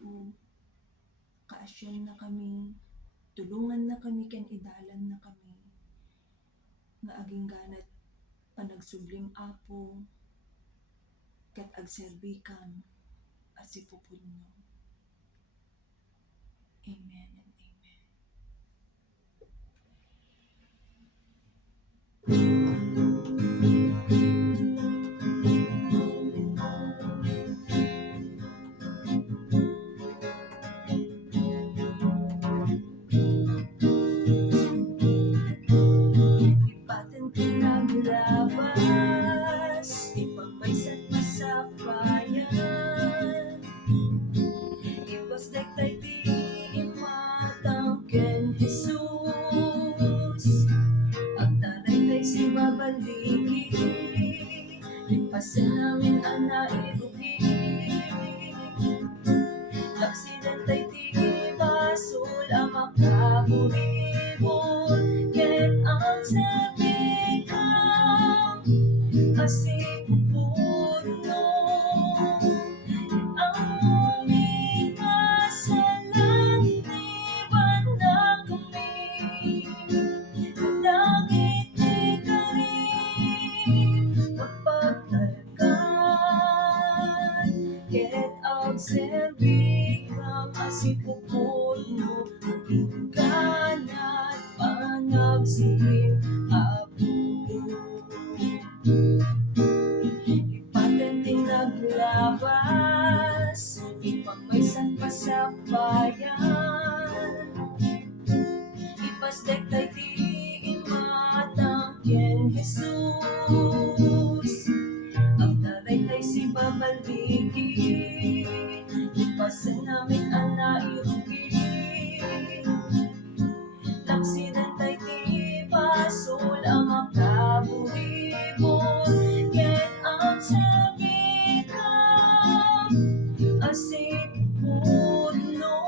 Apo, kaasyan na kami, tulungan na kami, ken idalan na kami, nga aging ganat panagsubling Apo, ket agserbikan, asipupudno. Amen and amen. Ipatin pinaglabas, ipagmaysan pa sa bayan. Ibas dagday di imatang ken Jesus, agtaray si babaligi, lipasan namin ang nairugi. Laksidan tay di basul ang makaburibon, ket ang serbikan asipupurno. Ang umigasalan ni banda kami, dagit ni karim magpagtalkan, ket ang serbikam asipupurno, ganat panagsilim Apo. Ipatenting naglabas, ipagmaysan pa sa bayan. Ipasdek tay di imatang ken Jesus, agtaray tay si babaligi, lipasan namin ang nairugi. Laksidan tay di basul ang makaburibon, ket ang serbikan asipupurno.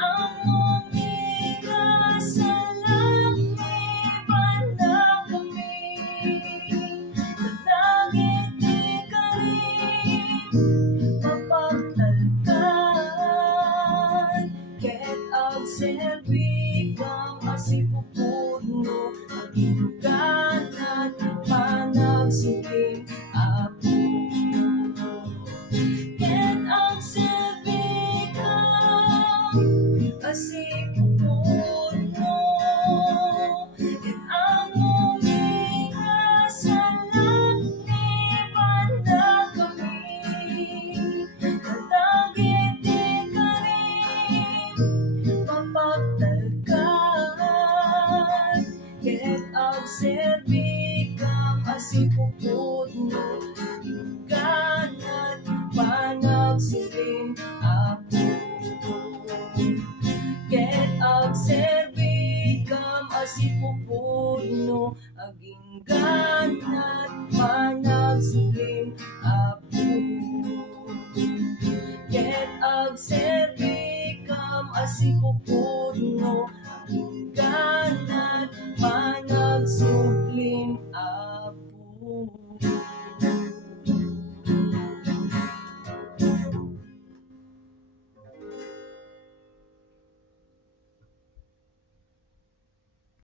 Ang umigasalan ni banda kami, dagit ni karim mapagtalkan, ket ang serbikam asipupurno, aging ganat panagsiling Apo. Ket ang serbikam asipupurno, ket ang umigasalan ni banda kami, dagit ni karim mapagtalkan, ket ang serbikam asipupurno, ganat panagsiling Apo. Ket ang serbikam asipupurno, aging ganat panagsiling Apo. Ket ang serbikam asipupurno, aging ganat panagsublim Apo.